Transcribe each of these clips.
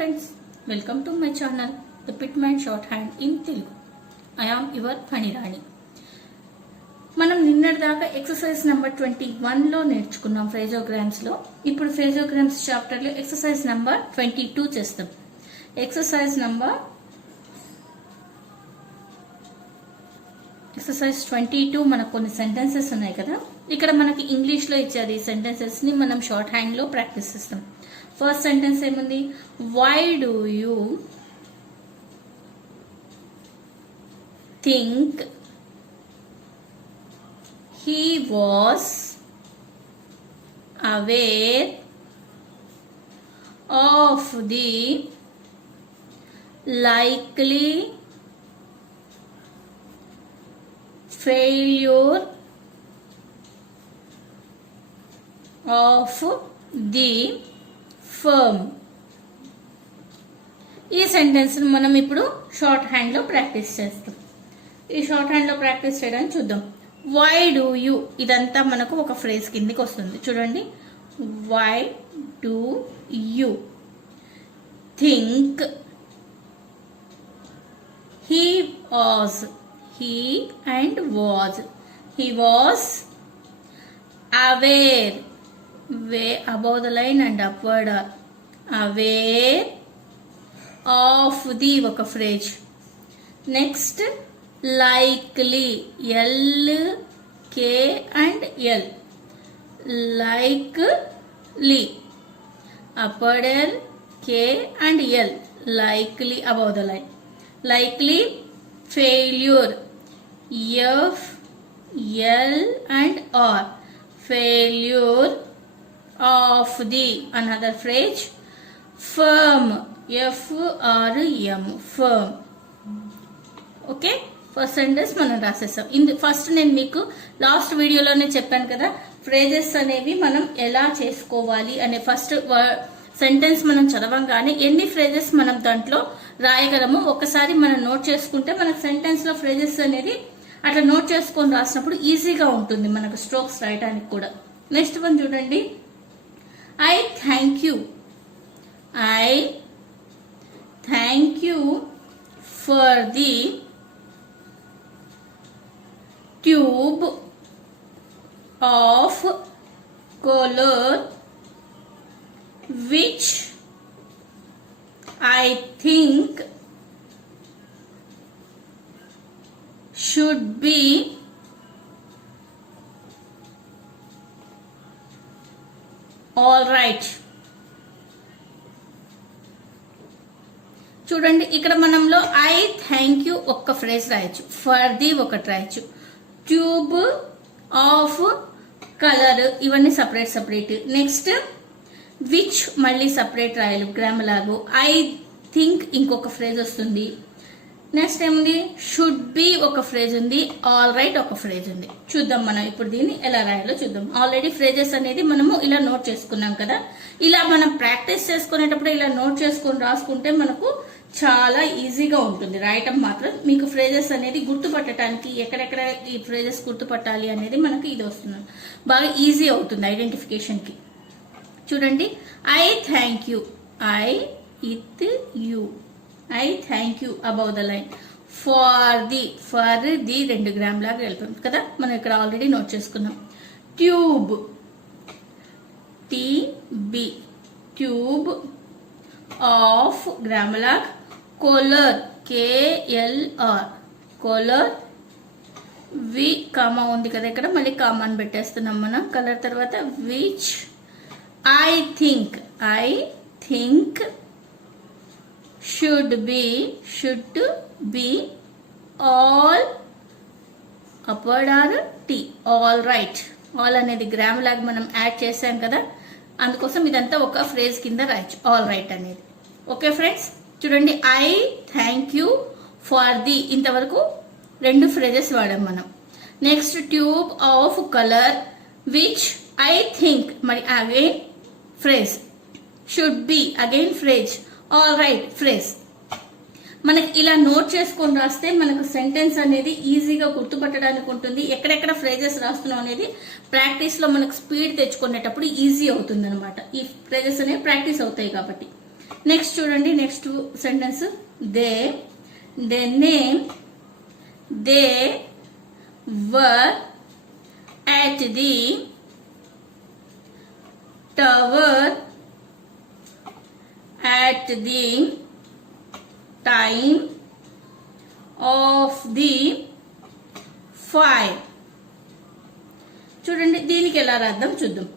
friends, welcome to my channel The Pitman Shorthand in Telugu. I am your Phanirani. మనం నిన్నటిదాకా exercise number 21 లో నేర్చుకున్నాం ఫ్రేజోగ్రామ్స్ లో. ఇప్పుడు ఫ్రేజోగ్రామ్స్ చాప్టర్ లో ఎక్సర్సైజ్ నెంబర్ 22 చేస్తాం. ఎక్సర్సైజ్ 22 మనకు కొన్ని సెంటెన్సెస్ ఉన్నాయి కదా. ఇక్కడ మనకి ఇంగ్లీష్ లో ఇచ్చారు. ఈ సెంటెన్సెస్ ని మనం షార్ట్ హ్యాండ్ లో ప్రాక్టీస్ చేస్తాం. ఫస్ట్ సెంటెన్స్ ఏముంది? Why do you think he was aware of the likely failure of the firm. ఈ సెంటెన్స్ మనం ఇప్పుడు షార్ట్ హ్యాండ్ లో ప్రాక్టీస్ చేస్తాం. ఈ షార్ట్ హ్యాండ్ లో ప్రాక్టీస్ చేయడానికి చూద్దాం. వై డూ యూ ఇదంతా మనకు ఒక ఫ్రేజ్ కిందకి వస్తుంది. చూడండి, why do you think he and was aware, above the line and upward, aware of the ఒక phrase. Next likely, L-K and L, likely, upper L, K and L, likely, above the line. Likely failure, F, L and R, failure of the, another phrase, firm, F-R-M, firm. Okay, first sentence మనం రాసేసాం. ఫస్ట్ నేను మీకు లాస్ట్ వీడియోలోనే చెప్పాను కదా, ఫ్రేజెస్ అనేవి మనం ఎలా చేసుకోవాలి అనే. ఫస్ట్ సెంటెన్స్ మనం చదవంగానే ఎన్ని ఫ్రేజెస్ మనం దాంట్లో రాయగలము ఒకసారి మనం నోట్ చేసుకుంటే మనకు సెంటెన్స్ లో ఫ్రేజెస్ అనేది అట్లా నోట్ చేసుకొని రాసినప్పుడు ఈజీగా ఉంటుంది మనకు స్ట్రోక్స్ రాయడానికి కూడా. నెక్స్ట్ వన్ చూడండి, I thank you for the tube of color which I think should be all right. చూడండి, ఇక్కడ మనంలో ఐ థ్యాంక్ యూ ఒక్క ఫ్రేజ్ రాయొచ్చు, ఫర్ ది ఒకటి రాయొచ్చు, ట్యూబ్ ఆఫ్ కలర్ ఇవన్నీ సపరేట్. నెక్స్ట్ విచ్ మళ్ళీ సపరేట్ రాయాలి గ్రామ్ లాగు. ఐ థింక్ ఇంకొక ఫ్రేజ్ వస్తుంది. నెక్స్ట్ ఏముంది? షుడ్ బి ఒక ఫ్రేజ్ ఉంది, ఆల్ రైట్ ఒక ఫ్రేజ్ ఉంది. చూద్దాం మనం ఇప్పుడు దీన్ని ఎలా రాయాలో చూద్దాం. ఆల్రెడీ ఫ్రేజెస్ అనేది మనము ఇలా నోట్ చేసుకున్నాం కదా. ఇలా మనం ప్రాక్టీస్ చేసుకునేటప్పుడు ఇలా నోట్ చేసుకొని రాసుకుంటే మనకు చాలా ఈజీగా ఉంటుంది రాయటం. మాత్రం మీకు ఫ్రేజెస్ అనేది గుర్తుపట్టడానికి ఎక్కడెక్కడ ఈ ఫ్రేజెస్ గుర్తుపట్టాలి అనేది మనకు ఇది వస్తుంది, బాగా ఈజీ అవుతుంది ఐడెంటిఫికేషన్ కి. చూడండి, I thank you, I thank you above the line. For the 2 gram లాగా వెళ్తుంది కదా, మనం ఇక్కడ ఆల్రెడీ నోట్ చేసుకున్నాం. Tube, TB, tube of gram log. Colour, KLR, colour. వి కామా ఉంది కదా ఇక్కడ, మళ్ళీ కామాని పెట్టేస్తున్నాం మనం కలర్ తర్వాత. Which I think should be all, upward R T, all right. All అనేది గ్రామ్ లాగ్ మనం యాడ్ చేసాం కదా, అందుకోసం ఇదంతా ఒక ఫ్రేజ్ కింద రాయొచ్చు, ఆల్ రైట్ అనేది. ఓకే ఫ్రెండ్స్, చూడండి, I thank you for the ఇంతవరకు 2 ఫ్రేజెస్ వాడాం మనం. Next tube of colour, which I think మరి again phrase, should be again phrase, all right phrase. మనకి ఇలా నోట్ చేసుకొని రాస్తే మనకు సెంటెన్స్ అనేది ఈజీగా గుర్తుపట్టడానికి ఉంటుంది. ఎక్కడెక్కడ ఫ్రేజెస్ రాస్తున్నాం అనేది ప్రాక్టీస్ లో మనకు స్పీడ్ తెచ్చుకునేటప్పుడు ఈజీ అవుతుంది అనమాట. ఈ ఫ్రేజెస్ అనేవి ప్రాక్టీస్ అవుతాయి కాబట్టి. నెక్స్ట్ చూడండి, next sentence they name they were at the tower at the time of the fire. చూడండి దీనికి ఎలా రాద్దాం చూద్దాం.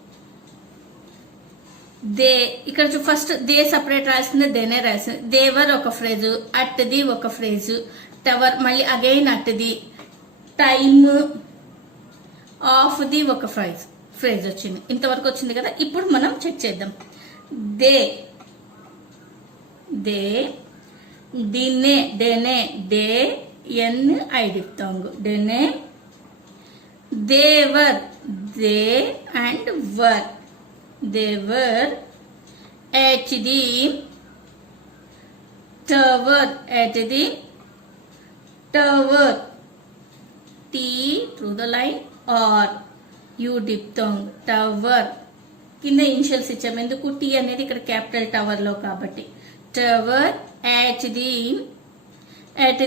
దే ఇక్కడ ఫస్ట్ దే సపరేట్ రాసింది, దేనే రాసింది. దేవర్ ఒక ఫ్రేజు, అట్ ది ఒక ఫ్రేజు, టవర్ మళ్ళీ again at the, time of the ఒక ఫ్రేజ్ వచ్చింది. ఇంతవరకు వచ్చింది కదా. ఇప్పుడు మనం చెక్ చేద్దాం. దే దీన్నే దేనే దే ఎన్ ఐ డిప్తాంగ్ దేనే, they were they and were they were, at the tower at the tower, T through the line R U diphthong tower, కింద ఇనిషియల్స్ ఇచ్చాము ఎందుకు, టీ అనేది ఇక్కడ క్యాపిటల్ టవర్ లో కాబట్టి. Tower at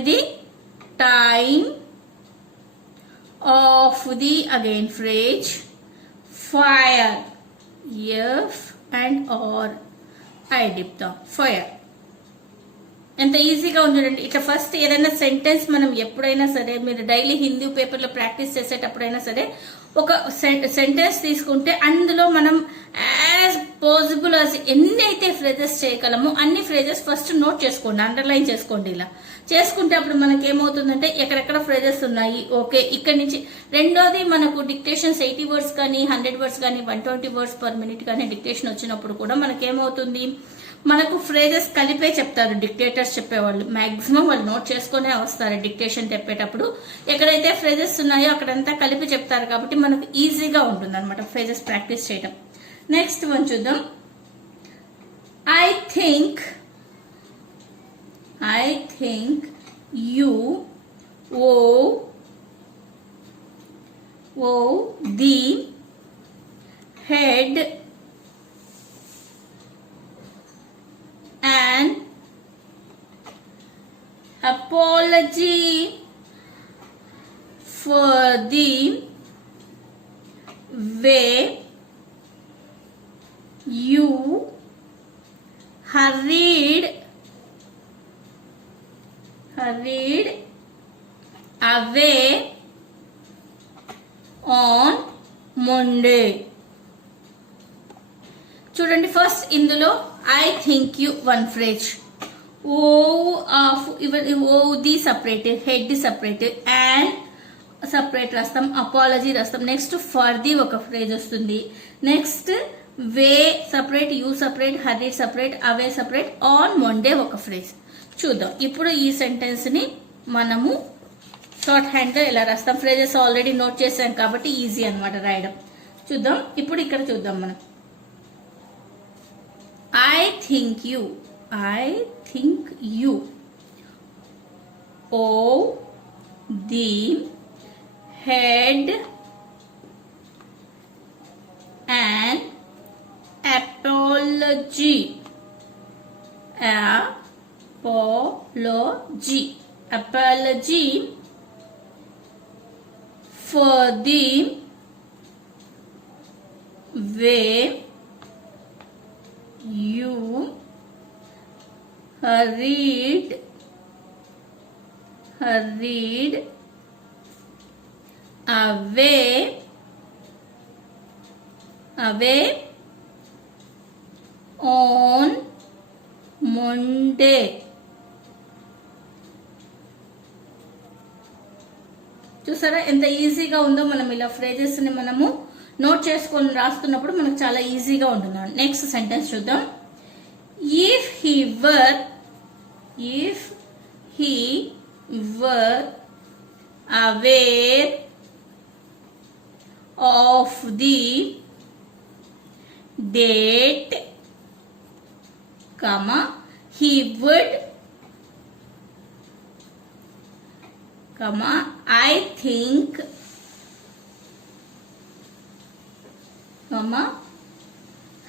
the time of the again phrase fire, F and R I diphthong fire. ఎంత ఈజీగా ఉందండి. ఇట్లా ఫస్ట్ ఏదైనా సెంటెన్స్ మనం ఎప్పుడైనా సరే, మీరు డైలీ హిందీ పేపర్లో ప్రాక్టీస్ చేసేటప్పుడైనా సరే ఒక సెంటెన్స్ తీసుకుంటే అందులో మనం యాజ్ పాసిబుల్ as ఎన్ని అయితే ఫ్రేజెస్ చేయగలమో అన్ని ఫ్రేజెస్ ఫస్ట్ నోట్ చేసుకోండి, అండర్లైన్ చేసుకోండి. ఇలా చేసుకుంటే అప్పుడు మనకి ఏమవుతుందంటే ఎక్కడెక్కడ ఫ్రేజెస్ ఉన్నాయి, ఓకే ఇక్కడి నుంచి. రెండోది మనకు డిక్టేషన్స్ 80 వర్డ్స్ కానీ 100 వర్డ్స్ కానీ 120 వర్డ్స్ పర్ మినిట్ కానీ డిక్టేషన్ వచ్చినప్పుడు కూడా మనకేమవుతుంది, మనకు ఫ్రేజెస్ కలిపే చెప్తారు డిక్టేటర్స్ చెప్పేవాళ్ళు. మాక్సిమం వాళ్ళు నోట్ చేసుకునే వస్తారు డిక్టేషన్ చెప్పేటప్పుడు. ఎక్కడైతే ఫ్రేజెస్ ఉన్నాయో అక్కడంతా కలిపి చెప్తారు కాబట్టి మనకు ఈజీగా ఉంటుంది అనమాట ఫ్రేజెస్ ప్రాక్టీస్ చేయడం. నెక్స్ట్ వన్ చూద్దాం. I think you owe the head an apology for the way you hurried away on Monday. చూడండి ఫస్ట్ ఇందులో I think you one phrase, owe the separate, head separate, and separate రాస్తాం, apology రాస్తాం. Next for the ఒక phrase వస్తుంది. Next way separate, you separate, hurry separate, away separate, on Monday ఒక phrase. చూద్దాం ఇప్పుడు ఈ సెంటెన్స్ ని మనము షార్ట్ హ్యాండ్ లో ఎలా రాస్తాం. ఫ్రేజెస్ ఆల్రెడీ నోట్ చేసాం కాబట్టి ఈజీ అన్నమాట రాయడం. చూద్దాం ఇప్పుడు ఇక్కడ చూద్దాం మనం. I think you owe the head an apology for the way you hurried away on Monday. చూసారా ఎంత ఈజీగా ఉందో. మనం ఇలా ఫ్రేజెస్ ని మనము నోట్ చేసుకొని రాస్తున్నప్పుడు మనకు చాలా ఈజీగా ఉంటుంది. నెక్స్ట్ సెంటెన్స్ చూద్దాం. If he were aware of the date, he would, I think,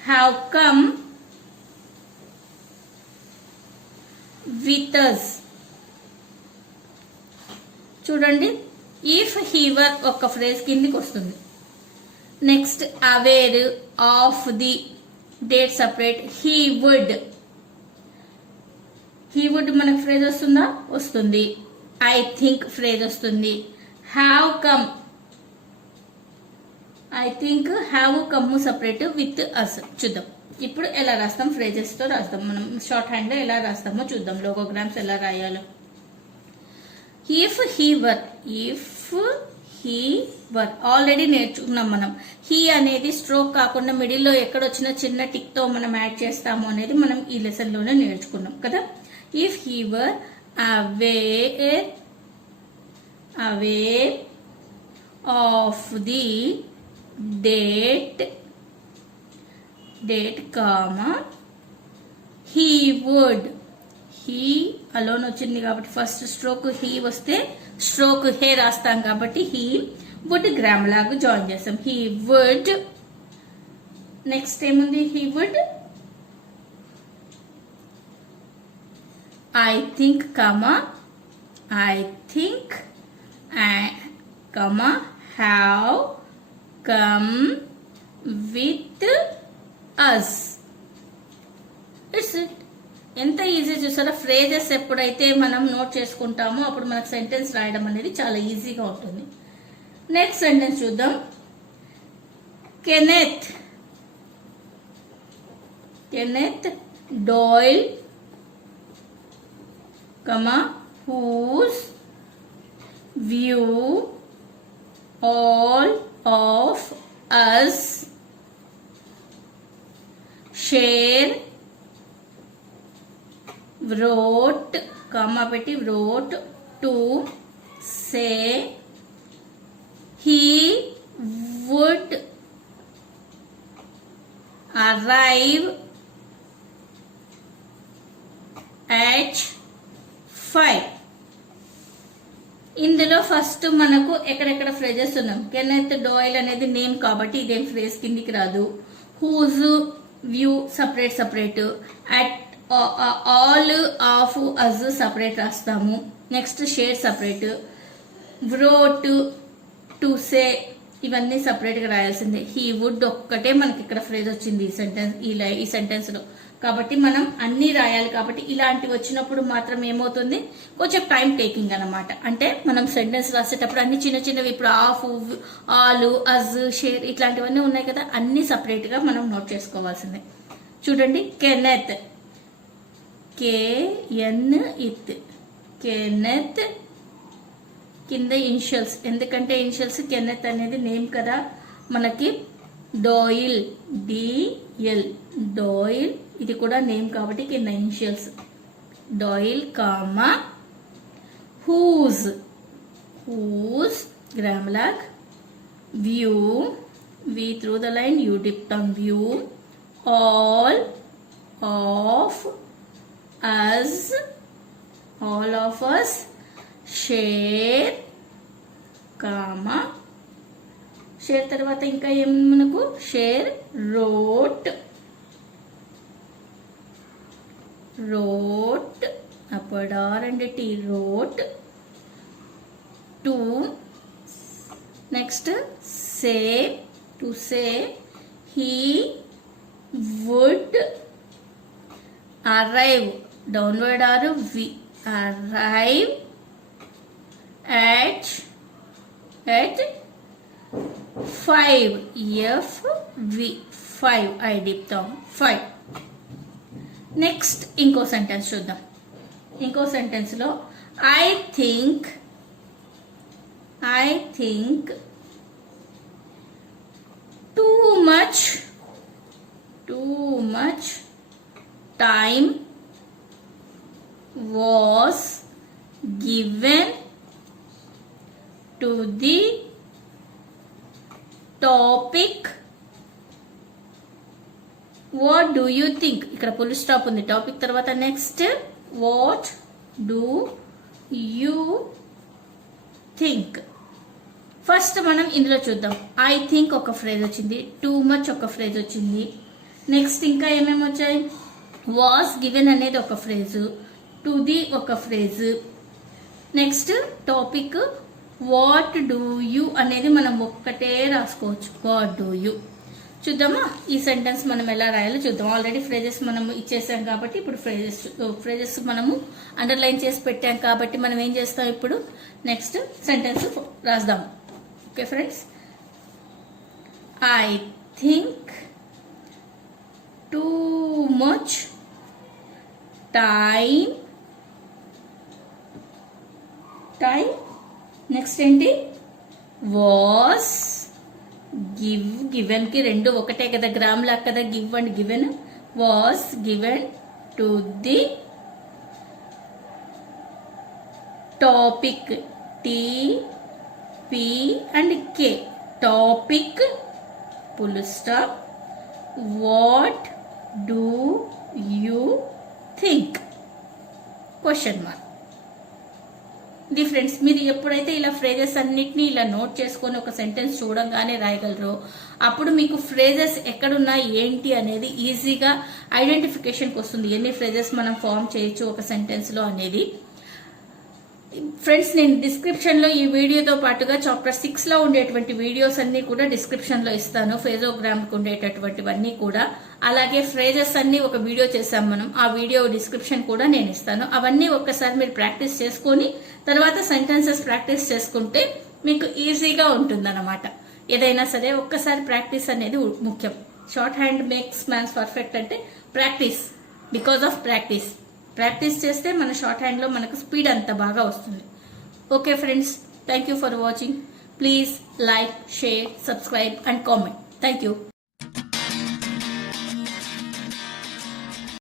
how come with us. చూడండి, ఇఫ్ హీ వర్ ఒక ఫ్రేజ్ కిందికి వస్తుంది. Next aware of the date separate he would మనకు ఫ్రేజ్ వస్తుందా? వస్తుంది. ఐ థింక్ ఫ్రేజ్ వస్తుంది. Have come separate with us. చూద్దాం ఇప్పుడు ఎలా రాస్తాం, ఫ్రేజెస్ తో రాస్తాం. మనం షార్ట్ హ్యాండ్ లో ఎలా రాస్తామో చూద్దాం, లోగోగ్రామ్స్ ఎలా రాయాలో. ఇఫ్ హీ వర్ ఆల్రెడీ నేర్చుకున్నాం మనం. హీ అనేది స్ట్రోక్ కాకుండా మిడిల్ లో ఎక్కడొచ్చిన చిన్న టిక్ తో మనం యాడ్ చేస్తాము అనేది మనం ఈ లెసన్ లోనే నేర్చుకున్నాం కదా. If he were aware of the date comma he would. he alone వచ్చింది కాబట్టి ఫస్ట్ స్ట్రోక్ హీ వస్తే స్ట్రోక్ హే రాస్తాం కాబట్టి he would గ్రామర్ లాగా జాయిన్ చేస్తాం. he would. నెక్స్ట్ ఏముంది? he would I think comma have come with us. It's it. ఎంత ఈజీ చూసారా? ఫ్రేజెస్ ఎప్పుడైతే మనం నోట్ చేసుకుంటామో అప్పుడు మనకు సెంటెన్స్ రాయడం అనేది చాలా ఈజీగా ఉంటుంది. నెక్స్ట్ సెంటెన్స్ చూద్దాం. Kenneth Doyle whose view all of us share wrote to say he would arrive at 5. ఇందులో ఫస్ట్ మనకు ఎక్కడెక్కడ ఫ్రేజెస్ ఉన్నాం. కెనెత్ డోయిల్ అనేది నేమ్ కాబట్టి ఇదేం ఫ్రేజ్ కిందికి రాదు. Whose view separate. At all of us separate రాస్తాము. Next share separate. Wrote to say ఇవన్నీ సపరేట్ గా రాయాల్సిందే. హీ వుడ్ ఒక్కటే మనకి ఇక్కడ ఫ్రేజ్ వచ్చింది ఈ సెంటెన్స్ లో కాబట్టి మనం అన్ని రాయాలి. కాబట్టి ఇలాంటివి వచ్చినప్పుడు మాత్రం ఏమవుతుంది, కొంచెం టైం టేకింగ్ అన్నమాట. అంటే మనం సెంటెన్స్ రాసేటప్పుడు అన్ని చిన్న చిన్నవి, ఇప్పుడు ఆఫ్, ఆల్, అజ్, షేర్ ఇట్లాంటివన్నీ ఉన్నాయి కదా, అన్ని సపరేట్ గా మనం నోట్ చేసుకోవాల్సిందే. చూడండి, కెనెత్ కెనెత్ కింద ఇనిషియల్స్, ఎందుకంటే ఇనిషియల్స్ కెనెత్ అనేది నేమ్ కదా మనకి. డోయిల్ డోయిల్ ఇది కూడా నేమ్ కాబట్టి కింద initials. Doyle comma whose grammalogue. View V through the line, U diphthong. View all of us share comma share తర్వాత ఇంకా ఏముంది మనకు? Share wrote upward R and T wrote to. Next to say he would arrive, downward R V, arrive at 5 F V 5 I dip down 5. నెక్స్ట్ ఇంకో సెంటెన్స్ చూద్దాం. ఇంకో సెంటెన్స్ లో I think too much time was given to the topic. What do you think, ఇక్కడ full stop ఉంది టాపిక్ తర్వాత. Next what do you think. First మనం ఇందులో చూద్దాం. ఐ థింక్ ఒక ఫ్రేజ్ వచ్చింది, టూ మచ్ ఒక ఫ్రేజ్ వచ్చింది. నెక్స్ట్ ఇంకా ఏమేమి వచ్చాయి? వాస్ గివెన్ అనేది ఒక ఫ్రేజు, టు ది ఒక phrase. Next topic what do you అనేది మనం ఒక్కటే రాసుకోవచ్చు, వాట్ డూ యూ. చూద్దామా ఈ సెంటెన్స్ మనం ఎలా రాయాలో చూద్దాం. ఆల్రెడీ ఫ్రేజెస్ మనం ఇచ్చేసాం కాబట్టి ఇప్పుడు ఫ్రేజెస్ మనము అండర్లైన్ చేసి పెట్టాం కాబట్టి మనం ఏం చేస్తాం, ఇప్పుడు నెక్స్ట్ సెంటెన్స్ రాద్దాం. Okay friends, I think too much time. Next ఏంటి, వాస్ గివెన్ కి రెండు ఒకటే కదా, గ్రామ్ లా కదా, give and given. Was given to the topic, T P and K, topic full stop. What do you think question mark. ఇది ఫ్రెండ్స్, మీరు ఎప్పుడైతే ఇలా ఫ్రేజెస్ అన్నిటినీ ఇలా నోట్ చేసుకొని ఒక సెంటెన్స్ చూడంగానే రాయగలరో అప్పుడు మీకు ఫ్రేజెస్ ఎక్కడున్నా ఏంటి అనేది ఈజీగా ఐడెంటిఫికేషన్కి వస్తుంది, ఎన్ని ఫ్రేజెస్ మనం ఫామ్ చేయొచ్చు ఒక సెంటెన్స్లో అనేది. ఫ్రెండ్స్, నేను డిస్క్రిప్షన్లో ఈ వీడియోతో పాటుగా చాప్టర్ 6లో ఉండేటువంటి వీడియోస్ అన్ని కూడా డిస్క్రిప్షన్లో ఇస్తాను, ఫేజోగ్రామ్కి ఉండేటటువంటివన్నీ కూడా. అలాగే ఫ్రేజెస్ అన్ని ఒక వీడియో చేసాం మనం, ఆ వీడియో డిస్క్రిప్షన్ కూడా నేను ఇస్తాను. అవన్నీ ఒక్కసారి మీరు ప్రాక్టీస్ చేసుకొని తర్వాత సెంటెన్సెస్ ప్రాక్టీస్ చేసుకుంటే మీకు ఈజీగా ఉంటుందన్నమాట. ఏదైనా సరే ఒక్కసారి ప్రాక్టీస్ అనేది ముఖ్యం. Short hand makes mans perfect అంటే ప్రాక్టీస్, బికాస్ ఆఫ్ ప్రాక్టీస్ చేస్తే మన షార్ట్ హ్యాండ్లో మనకు స్పీడ్ అంత బాగా వస్తుంది. Okay friends, thank you for watching. Please like, share, subscribe and comment. Thank you.